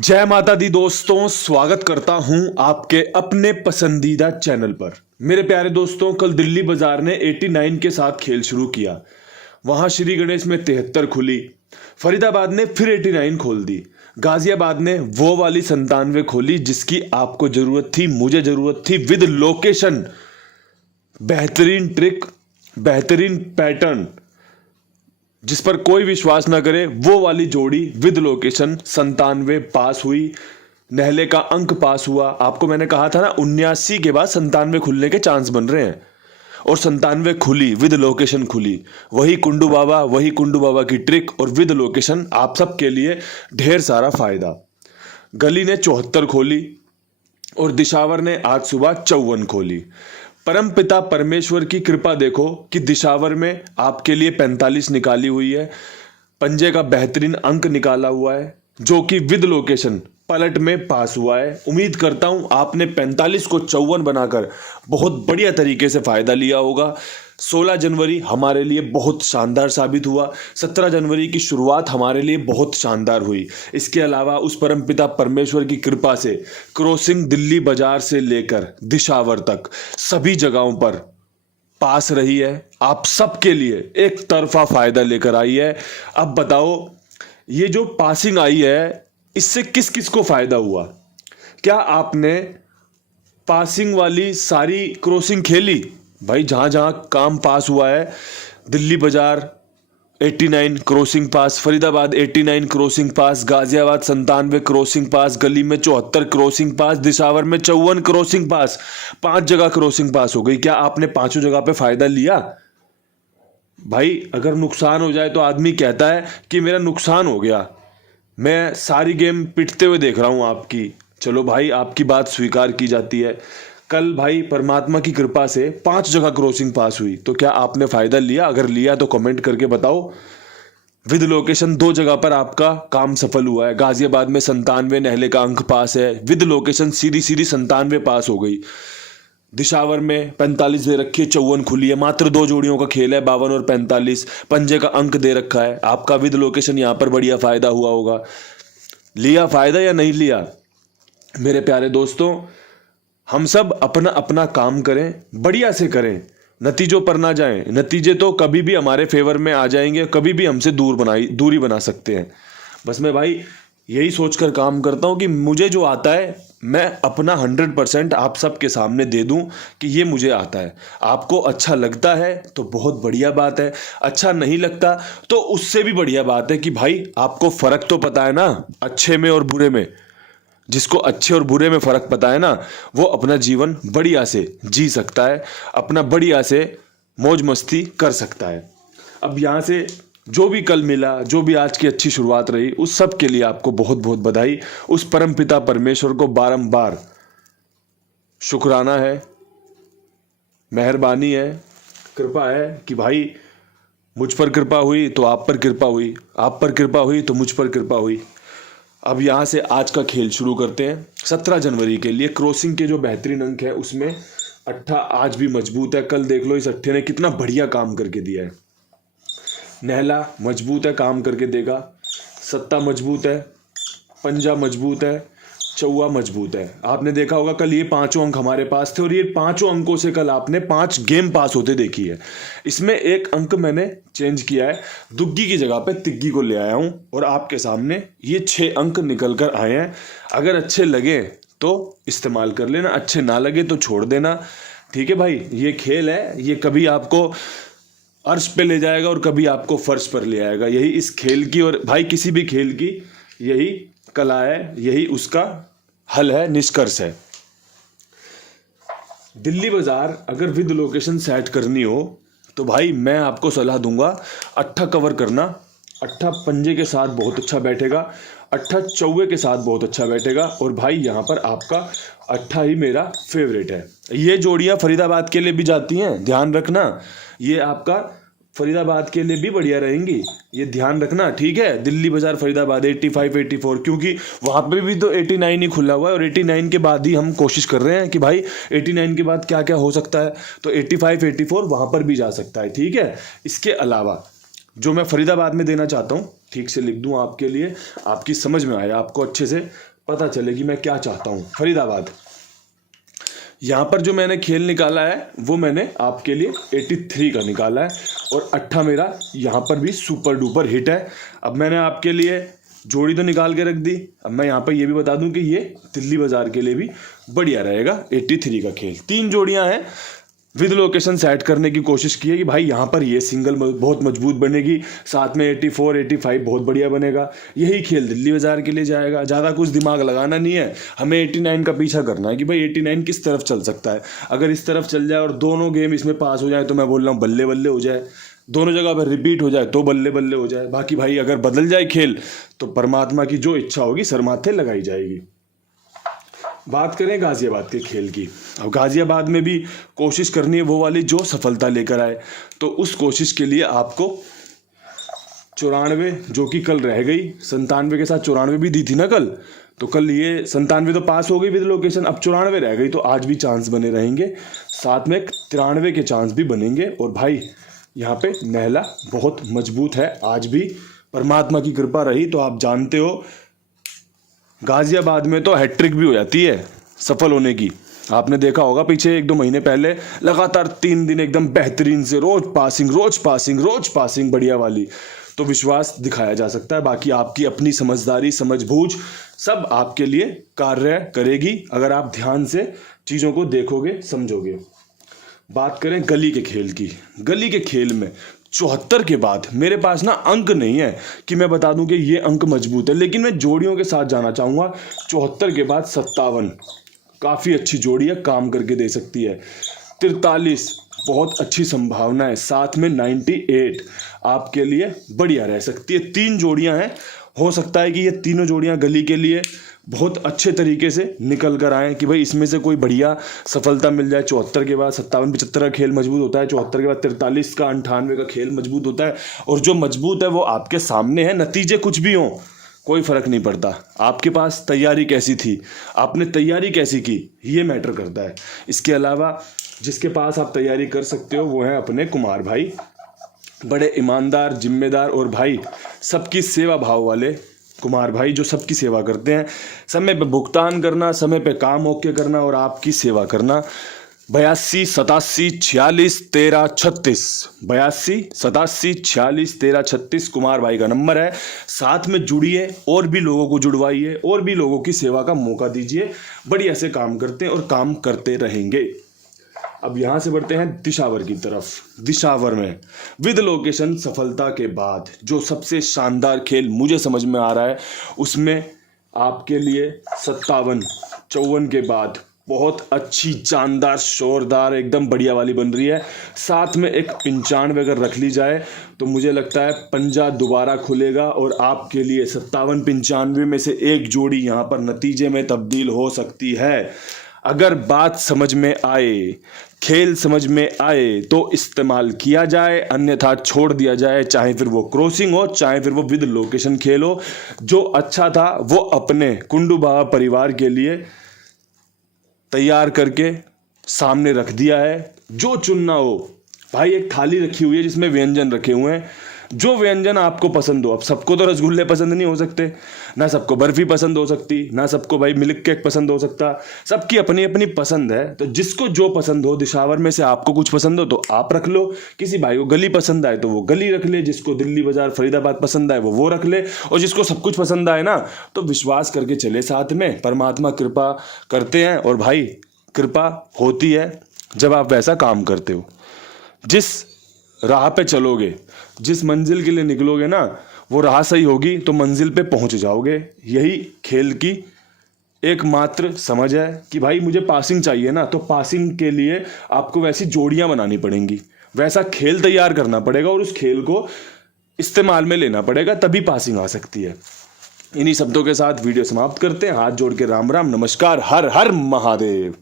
जय माता दी दोस्तों, स्वागत करता हूं आपके अपने पसंदीदा चैनल पर। मेरे प्यारे दोस्तों, कल दिल्ली बाजार ने 89 के साथ खेल शुरू किया। वहां श्री गणेश में 73 खुली, फरीदाबाद ने फिर 89 खोल दी, गाजियाबाद ने वो वाली 97 खोली जिसकी आपको जरूरत थी, मुझे जरूरत थी, विद लोकेशन। बेहतरीन ट्रिक, बेहतरीन पैटर्न, जिस पर कोई विश्वास ना करे, वो वाली जोड़ी विद लोकेशन 97 पास हुई। नहले का अंक पास हुआ। आपको मैंने कहा था ना 79 के बाद 97 खुलने के चांस बन रहे हैं, और 97 खुली, विद लोकेशन खुली। वही कुंडू बाबा की ट्रिक और विद लोकेशन, आप सब के लिए ढेर सारा फायदा। गली ने 74 खोली और दिशावर ने आज सुबह 54 खोली। परम पिता परमेश्वर की कृपा देखो कि दिशावर में आपके लिए 45 निकाली हुई है, पंजे का बेहतरीन अंक निकाला हुआ है जो कि विद लोकेशन पलट में पास हुआ है। उम्मीद करता हूं आपने 45 को 54 बनाकर बहुत बढ़िया तरीके से फायदा लिया होगा। 16 जनवरी हमारे लिए बहुत शानदार साबित हुआ। 17 जनवरी की शुरुआत हमारे लिए बहुत शानदार हुई। इसके अलावा उस परमपिता परमेश्वर की कृपा से क्रॉसिंग दिल्ली बाजार से लेकर दिशावर तक सभी जगहों पर पास रही है। आप सबके लिए एक तरफा फायदा लेकर आई है। अब बताओ, ये जो पासिंग आई है इससे किस किस को फायदा हुआ? क्या आपने पासिंग वाली सारी क्रॉसिंग खेली? भाई जहां जहां काम पास हुआ है, दिल्ली बाजार 89 क्रॉसिंग पास, फरीदाबाद 89 क्रॉसिंग पास, गाजियाबाद 97 क्रॉसिंग पास, गली में 74 क्रॉसिंग पास, दिशावर में 54 क्रॉसिंग पास, 5 जगह क्रॉसिंग पास हो गई। क्या आपने पांचों जगह पे फायदा लिया? भाई अगर नुकसान हो जाए तो आदमी कहता है कि मेरा नुकसान हो गया, मैं सारी गेम पिटते हुए देख रहा हूं आपकी। चलो भाई, आपकी बात स्वीकार की जाती है। कल भाई परमात्मा की कृपा से 5 जगह क्रॉसिंग पास हुई, तो क्या आपने फायदा लिया? अगर लिया तो कमेंट करके बताओ। विद लोकेशन 2 जगह पर आपका काम सफल हुआ है। गाजियाबाद में 97 नहले का अंक पास है, विद लोकेशन सीधी सीधी 97 पास हो गई। दिशावर में 45 दे रखी है, 54 खुली है। मात्र 2 जोड़ियों का खेल है, 52 और 45। पंजे का अंक दे रखा है। आपका विद लोकेशन यहां पर बढ़िया फायदा हुआ होगा। लिया फायदा या नहीं लिया? मेरे प्यारे दोस्तों, हम सब अपना अपना काम करें, बढ़िया से करें, नतीजों पर ना जाएं। नतीजे तो कभी भी हमारे फेवर में आ जाएंगे, कभी भी हमसे दूरी बना सकते हैं। बस मैं भाई यही सोचकर काम करता हूं कि मुझे जो आता है मैं अपना 100% आप सबके सामने दे दूं कि ये मुझे आता है। आपको अच्छा लगता है तो बहुत बढ़िया बात है, अच्छा नहीं लगता तो उससे भी बढ़िया बात है कि भाई आपको फर्क तो पता है ना अच्छे में और बुरे में। जिसको अच्छे और बुरे में फर्क पता है ना, वो अपना जीवन बढ़िया से जी सकता है, अपना बढ़िया से मौज मस्ती कर सकता है। अब यहाँ से जो भी कल मिला, जो भी आज की अच्छी शुरुआत रही, उस सब के लिए आपको बहुत बहुत बधाई। उस परम पिता परमेश्वर को बारंबार शुक्राना है, मेहरबानी है, कृपा है कि भाई मुझ पर कृपा हुई तो आप पर कृपा हुई, आप पर कृपा हुई तो मुझ पर कृपा हुई। अब यहाँ से आज का खेल शुरू करते हैं। 17 जनवरी के लिए क्रॉसिंग के जो बेहतरीन अंक है उसमें अट्ठा आज भी मजबूत है। कल देख लो इस अट्ठे ने कितना बढ़िया काम करके दिया है। नहला मजबूत है, काम करके देगा। सत्ता मजबूत है, पंजा मजबूत है, चौवा मजबूत है। आपने देखा होगा कल ये 5 अंक हमारे पास थे, और ये 5 अंकों से कल आपने 5 गेम पास होते देखी है। इसमें एक अंक मैंने चेंज किया है, दुग्गी की जगह पे तिग्गी को ले आया हूं, और आपके सामने ये 6 अंक निकल कर आए हैं। अगर अच्छे लगे तो इस्तेमाल कर लेना, अच्छे ना लगे तो छोड़ देना। ठीक है भाई, ये खेल है, ये कभी आपको अर्श पे ले जाएगा और कभी आपको फर्श पर ले आएगा। यही इस खेल की, और भाई किसी भी खेल की यही कला है, यही उसका हल है, निष्कर्ष है। दिल्ली बाजार अगर विद लोकेशन सेट करनी हो तो भाई मैं आपको सलाह दूंगा, अट्ठा कवर करना। अट्ठा पंजे के साथ बहुत अच्छा बैठेगा, अट्ठा चौवे के साथ बहुत अच्छा बैठेगा, और भाई यहाँ पर आपका अट्ठा ही मेरा फेवरेट है। ये जोड़ियाँ फरीदाबाद के लिए भी जाती हैं, ध्यान रखना। ये आपका फरीदाबाद के लिए भी बढ़िया रहेंगी, ये ध्यान रखना, ठीक है। दिल्ली बाजार फरीदाबाद 85 84, क्योंकि वहाँ पे भी तो 89 ही खुला हुआ है, और 89 के बाद ही हम कोशिश कर रहे हैं कि भाई 89 के बाद क्या क्या हो सकता है, तो 85 84 वहाँ पर भी जा सकता है, ठीक है। इसके अलावा जो मैं फरीदाबाद में देना चाहता हूँ, ठीक से लिख दूँ आपके लिए, आपकी समझ में आए, आपको अच्छे से पता चले कि मैं क्या चाहता हूँ। फरीदाबाद, यहाँ पर जो मैंने खेल निकाला है वो मैंने आपके लिए 83 का निकाला है और अट्ठा मेरा यहाँ पर भी सुपर डुपर हिट है। अब मैंने आपके लिए जोड़ी तो निकाल के रख दी। अब मैं यहाँ पर ये भी बता दूं कि ये दिल्ली बाजार के लिए भी बढ़िया रहेगा। 83 का खेल, 3 जोड़ियां हैं, विद लोकेशन सेट करने की कोशिश की है कि भाई यहाँ पर ये सिंगल बहुत मजबूत बनेगी, साथ में 84 85 बहुत बढ़िया बनेगा। यही खेल दिल्ली बाजार के लिए जाएगा। ज़्यादा कुछ दिमाग लगाना नहीं है, हमें 89 का पीछा करना है कि भाई 89 किस तरफ चल सकता है। अगर इस तरफ चल जाए और दोनों गेम इसमें पास हो जाए तो मैं बोल रहा हूँ बल्ले बल्ले हो जाए, दोनों जगह पर रिपीट हो जाए तो बल्ले बल्ले हो जाए। बाकी भाई अगर बदल जाए खेल तो परमात्मा की जो इच्छा होगी सर माथे लगाई जाएगी। बात करें गाजियाबाद के खेल की। अब गाजियाबाद में भी कोशिश करनी है वो वाली जो सफलता लेकर आए, तो उस कोशिश के लिए आपको 94 जो कि कल रह गई, 97 के साथ 94 भी दी थी ना कल, तो कल ये 97 तो पास हो गई विद लोकेशन, अब 94 रह गई, तो आज भी चांस बने रहेंगे, साथ में 93 के चांस भी बनेंगे। और भाई यहाँ पे नहला बहुत मजबूत है, आज भी परमात्मा की कृपा रही तो आप जानते हो गाजियाबाद में तो हैट्रिक भी हो जाती है सफल होने की। आपने देखा होगा पीछे 1-2 महीने पहले लगातार 3 दिन एकदम बेहतरीन से रोज पासिंग बढ़िया वाली, तो विश्वास दिखाया जा सकता है। बाकी आपकी अपनी समझदारी समझबूझ सब आपके लिए कार्य करेगी अगर आप ध्यान से चीज़ों को देखोगे समझोगे। बात करें गली के खेल की। गली के खेल में 74 के बाद मेरे पास ना अंक नहीं है कि मैं बता दूं कि ये अंक मजबूत है, लेकिन मैं जोड़ियों के साथ जाना चाहूँगा। 74 के बाद 57 काफ़ी अच्छी जोड़ी है, काम करके दे सकती है। 43 बहुत अच्छी संभावना है, साथ में 98 आपके लिए बढ़िया रह सकती है। 3 जोड़ियां हैं, हो सकता है कि ये तीनों जोड़ियां गली के लिए बहुत अच्छे तरीके से निकल कर आए कि भाई इसमें से कोई बढ़िया सफलता मिल जाए। 74 के बाद 57 75 का खेल मजबूत होता है, 74 के बाद 43 का 98 का खेल मजबूत होता है। और जो मजबूत है वो आपके सामने है, नतीजे कुछ भी हों कोई फर्क नहीं पड़ता। आपके पास तैयारी कैसी थी, आपने तैयारी कैसी की, ये मैटर करता है। इसके अलावा जिसके पास आप तैयारी कर सकते हो वो है अपने कुमार भाई, बड़े ईमानदार जिम्मेदार और भाई सबकी सेवा भाव वाले कुमार भाई, जो सबकी सेवा करते हैं, समय पे भुगतान करना, समय पे काम ओके करना और आपकी सेवा करना। 82 87 46 13 36 82 87 46 13 36 कुमार भाई का नंबर है। साथ में जुड़िए और भी लोगों को जुड़वाइए और भी लोगों की सेवा का मौका दीजिए। बढ़िया से काम करते हैं और काम करते रहेंगे। अब यहाँ से बढ़ते हैं दिशावर की तरफ। दिशावर में विद लोकेशन सफलता के बाद जो सबसे शानदार खेल मुझे समझ में आ रहा है उसमें आपके लिए 57 54 के बाद बहुत अच्छी जानदार शोरदार एकदम बढ़िया वाली बन रही है। साथ में एक 95 अगर रख ली जाए तो मुझे लगता है पंजा दोबारा खुलेगा और आपके लिए 57 95 में से एक जोड़ी यहाँ पर नतीजे में तब्दील हो सकती है। अगर बात समझ में आए, खेल समझ में आए तो इस्तेमाल किया जाए, अन्यथा छोड़ दिया जाए। चाहे फिर वो क्रॉसिंग हो, चाहे फिर वो विद लोकेशन खेल हो, जो अच्छा था वो अपने कुंडू बाबा परिवार के लिए तैयार करके सामने रख दिया है। जो चुनना हो भाई, एक थाली रखी हुई है जिसमें व्यंजन रखे हुए हैं, जो व्यंजन आपको पसंद हो। अब सबको तो रसगुल्ले पसंद नहीं हो सकते, ना सबको बर्फी पसंद हो सकती, ना सबको भाई मिल्क केक पसंद हो सकता, सबकी अपनी अपनी पसंद है। तो जिसको जो पसंद हो, दिशावर में से आपको कुछ पसंद हो तो आप रख लो, किसी भाई को गली पसंद आए तो वो गली रख ले, जिसको दिल्ली बाजार फरीदाबाद पसंद आए वो रख ले, और जिसको सब कुछ पसंद आए ना तो विश्वास करके चले साथ में। परमात्मा कृपा करते हैं और भाई कृपा होती है जब आप वैसा काम करते हो। जिस राह पे चलोगे, जिस मंजिल के लिए निकलोगे ना, वो राह सही होगी तो मंजिल पे पहुंच जाओगे। यही खेल की एकमात्र समझ है कि भाई मुझे पासिंग चाहिए ना, तो पासिंग के लिए आपको वैसी जोड़ियां बनानी पड़ेंगी, वैसा खेल तैयार करना पड़ेगा और उस खेल को इस्तेमाल में लेना पड़ेगा, तभी पासिंग आ सकती है। इन्हीं शब्दों के साथ वीडियो समाप्त करते हैं। हाथ जोड़ के राम राम, नमस्कार, हर हर महादेव।